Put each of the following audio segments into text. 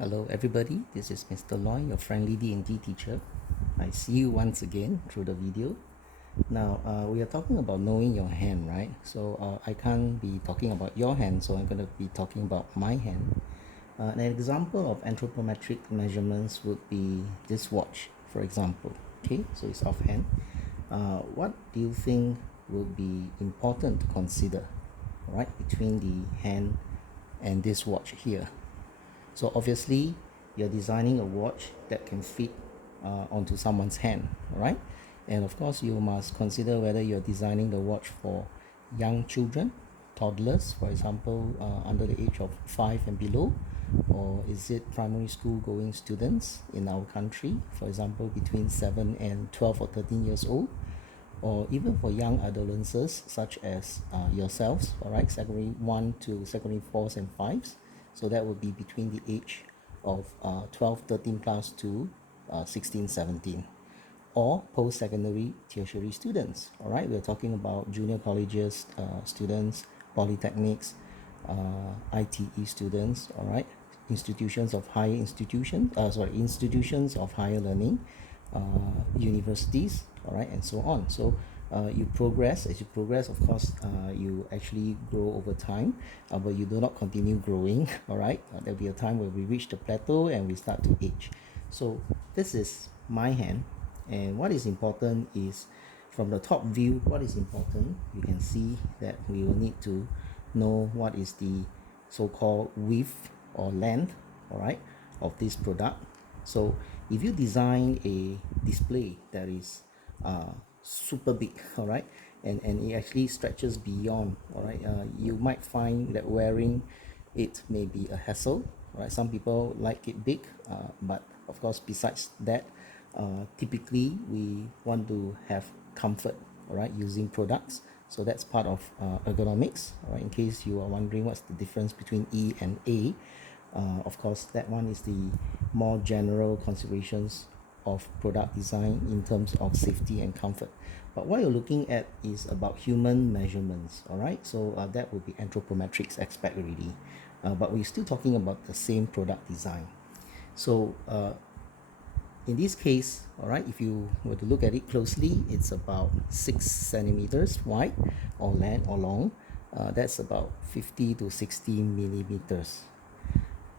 Hello everybody, this is Mr. Loy, your friendly D&T teacher. I see you once again through the video. Now, we are talking about knowing your hand, right? So I can't be talking about your hand, so I'm going to be talking about my hand. An example of anthropometric measurements would be this watch, for example. Okay, so it's offhand. What do you think will be important to consider, right, between the hand and this watch here? So obviously, you're designing a watch that can fit onto someone's hand, right? And of course, you must consider whether you're designing the watch for young children, toddlers, for example, under the age of 5 and below, or is it primary school going students in our country, for example, between 7 and 12 or 13 years old, or even for young adolescents such as yourselves, all right, secondary 1 to secondary 4s and 5s. So that would be between the age of 12, 13 plus to 16, 17, or post-secondary tertiary students. All right, we're talking about junior colleges, students, polytechnics, ITE students. All right, institutions of higher institutions of higher learning, universities. All right, and so on. So you progress. As you progress, of course, you actually grow over time, but you do not continue growing. All right, there'll be a time where we reach the plateau and we start to age. So this is my hand, and what is important is from the top view. What is important, you can see that we will need to know what is the so-called width or length, all right, of this product. So if you design a display that is super big, all right, and it actually stretches beyond, all right, you might find that wearing it may be a hassle, right? Some people like it big, but of course besides that, typically we want to have comfort, all right, using products. So that's part of ergonomics, all right, in case you are wondering what's the difference between E and A. Of course, that one is the more general considerations of product design in terms of safety and comfort. But what you're looking at is about human measurements, all right? So that would be anthropometrics aspect already. But we're still talking about the same product design. So in this case, all right, if you were to look at it closely, it's about 6 centimeters wide or length or long. That's about 50 to 60 millimeters.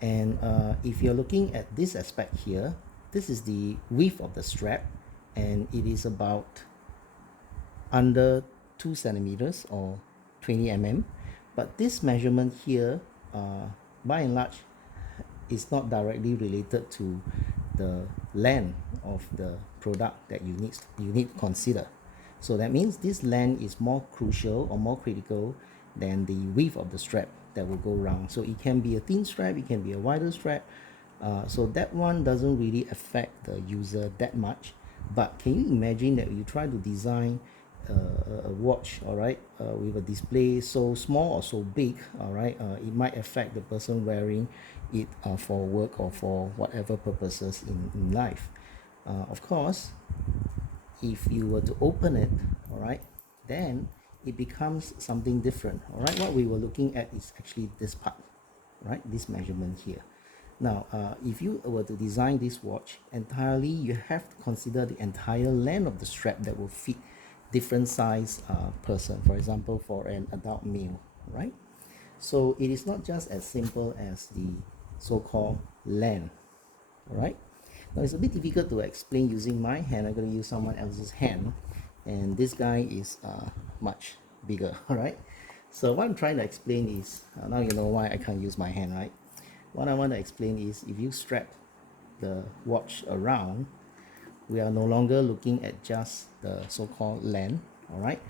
And if you're looking at this aspect here, this is the width of the strap, and it is about under 2 centimeters or 20 mm. But this measurement here, by and large, is not directly related to the length of the product that you need to consider. So that means this length is more crucial or more critical than the width of the strap that will go around. So it can be a thin strap, it can be a wider strap. So that one doesn't really affect the user that much. But can you imagine that you try to design a watch, all right, with a display so small or so big, all right, it might affect the person wearing it for work or for whatever purposes in life. Of course, if you were to open it, all right, then it becomes something different. All right, what we were looking at is actually this part, right, this measurement here. Now if you were to design this watch entirely, you have to consider the entire length of the strap that will fit different size person, for example for an adult male, right? So it is not just as simple as the so-called length, right? Now it's a bit difficult to explain using my hand. I'm going to use someone else's hand, and this guy is much bigger. All right, so what I'm trying to explain is now you know why I can't use my hand, right? What I want to explain is if you strap the watch around, we are no longer looking at just the so-called length, all right?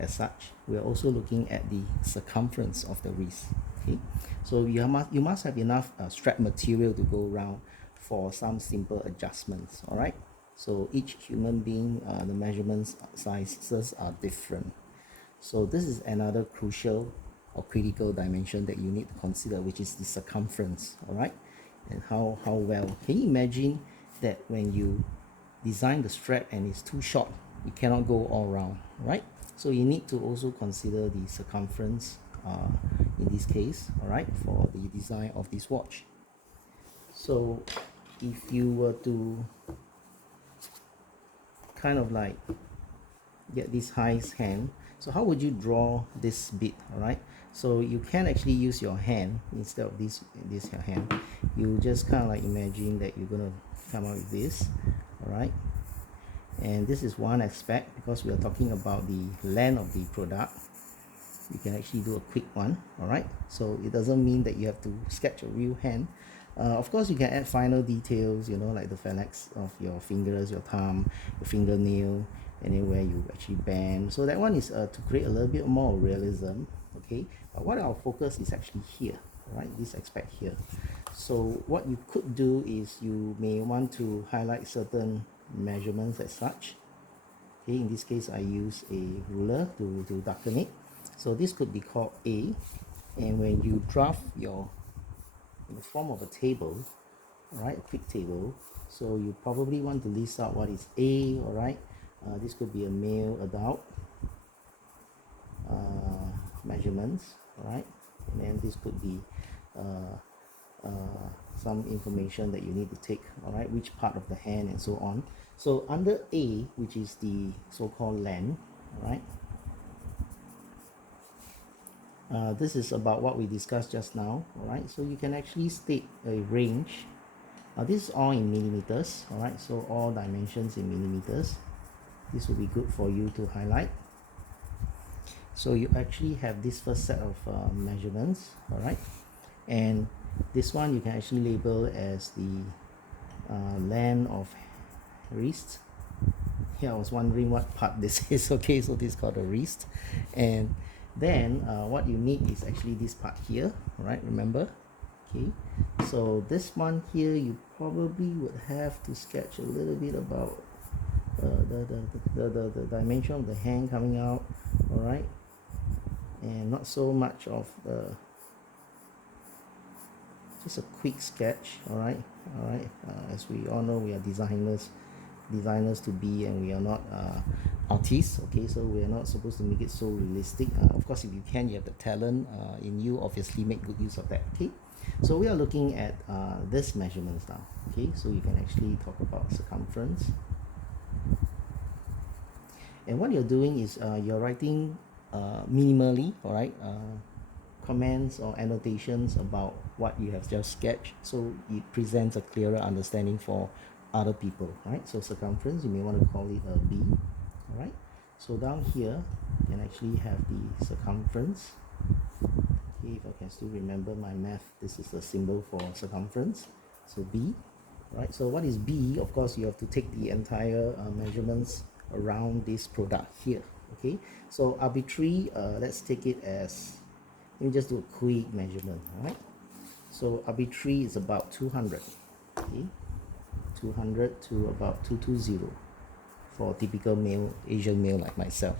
As such, we are also looking at the circumference of the wrist. Okay, so you must have enough strap material to go around for some simple adjustments, all right? So each human being, the measurements sizes are different. So this is another crucial or critical dimension that you need to consider, which is the circumference, all right? And how well. Can you imagine that when you design the strap and it's too short, it cannot go all around, right? So you need to also consider the circumference in this case, all right, for the design of this watch. So if you were to kind of like get this highest hand, so how would you draw this bit? All right, so you can actually use your hand instead of this your hand. You just kind of like imagine that you're gonna come out with this. All right, and this is one aspect because we are talking about the length of the product. You can actually do a quick one. All right, so it doesn't mean that you have to sketch a real hand. Of course, you can add final details, you know, like the phalanx of your fingers, your thumb, your fingernail, anywhere you actually bend. So that one is to create a little bit more realism. Okay, but what our focus is actually here, right? This aspect here. So what you could do is you may want to highlight certain measurements as such. Okay, in this case I use a ruler to darken it. So this could be called A, and when you draft your in the form of a table, right, a quick table, so you probably want to list out what is A. All right, this could be a male adult measurements, all right, and then this could be some information that you need to take, all right, which part of the hand and so on. So under A, which is the so-called length, all right, this is about what we discussed just now. All right, so you can actually state a range. This is all in millimeters. All right, so all dimensions in millimeters. This will be good for you to highlight. So you actually have this first set of measurements. All right, and this one you can actually label as the length of wrist. Here I was wondering what part this is. Okay, so this is called a wrist, and then what you need is actually this part here. All right, remember? Okay, so this one here you probably would have to sketch a little bit about the dimension of the hand coming out. All right, and not so much of the, just a quick sketch. All right, as we all know, we are designers to be, and we are not artists. Okay, so we are not supposed to make it so realistic. Of course, if you can, you have the talent in you, obviously make good use of that. Okay, so we are looking at this measurements now. Okay, so you can actually talk about circumference, and what you're doing is you're writing minimally, all right, comments or annotations about what you have just sketched, so it presents a clearer understanding for other people, right? So circumference, you may want to call it a B. All right, so down here you can actually have the circumference. Okay, if I can still remember my math, this is a symbol for circumference, so B. Right, so what is B? Of course, you have to take the entire measurements around this product here. Okay, so arbitrary, let's take it as, let me just do a quick measurement. All right, so arbitrary is about 200. Okay, 200 to about 220 for typical male, Asian male like myself.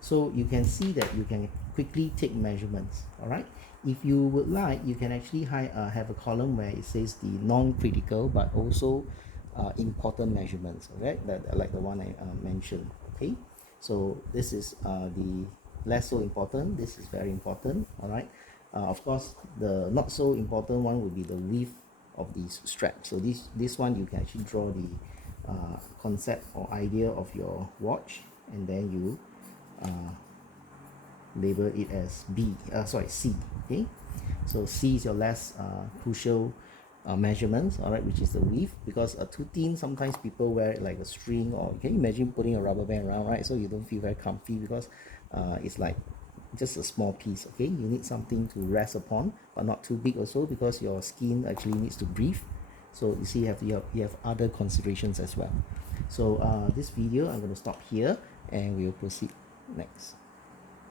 So you can see that you can quickly take measurements. All right, if you would like, you can actually have a column where it says the non-critical but also important measurements. Okay, that like the one I mentioned. Okay, so this is the less so important. This is very important. All right, of course the not so important one would be the width of these straps. So this one you can actually draw the concept or idea of your watch, and then you label it as C. Okay, so C is your less crucial measurements, all right, which is the width, because too thin, sometimes people wear it like a string, or can you imagine putting a rubber band around, right? So you don't feel very comfy because it's like just a small piece. Okay, you need something to rest upon, but not too big also, because your skin actually needs to breathe. So you see, you have other considerations as well. So this video I'm going to stop here, and we'll proceed next.